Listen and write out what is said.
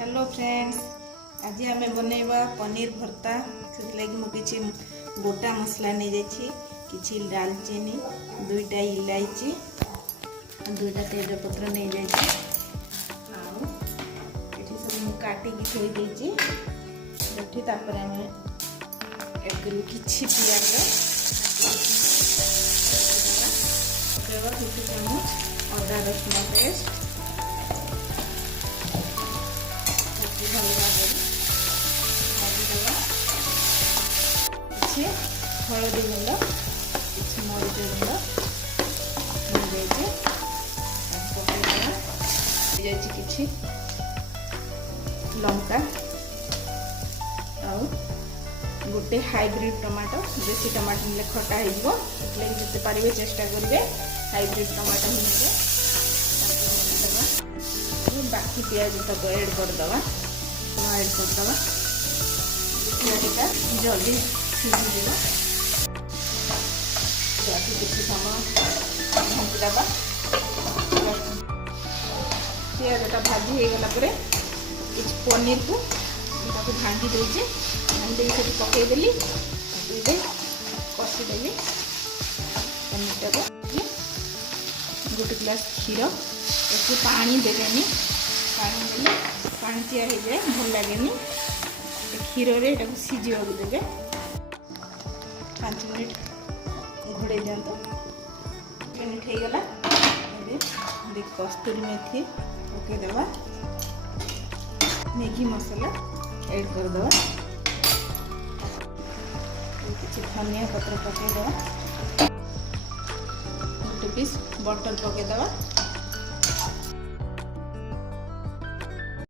Hello friends, आज आम बनैबा पनीर भर्ता। से लगी मुझे गोटा मसला नहीं जाइए, किसी दालचीनी, दुईटा इलायची, दुईटा तेजपत्र नहीं जाइए। सब काटिकी थोड़ी देती किसी पियाज किसी चामच अदा रसुण पेस्ट भल भाव किसी हलदी गुंड किसी मरीच गुंड किसी लंका गोटे हाइब्रिड टमाटो। देसी टमाटो मिले खटा हो जिते पारे चेष्टा करेंगे हाइब्रिड टमाटो मिले। बाकी पियाज तक ऐड करदे पियाजा जल्दी सीझीज किसी समय भाजीदे। पियाजा भाजी हो गला पनीर को भांगी देचे भांगी पकईदेली कषीदेली पनीर टाक गोटे ग्लास क्षीर एक पानी देवेनि पानी देले पाणिचिया हो जाए भल लगे क्षीर में सीझा देवे 5 मिनट घोड़े दिंतु। मिनट हो गला कस्तूरी मेथी पकईदे मैगी मसला ऐड करदे किसी धनिया पत्र पकईदे गोटे पीस बटर पकईदे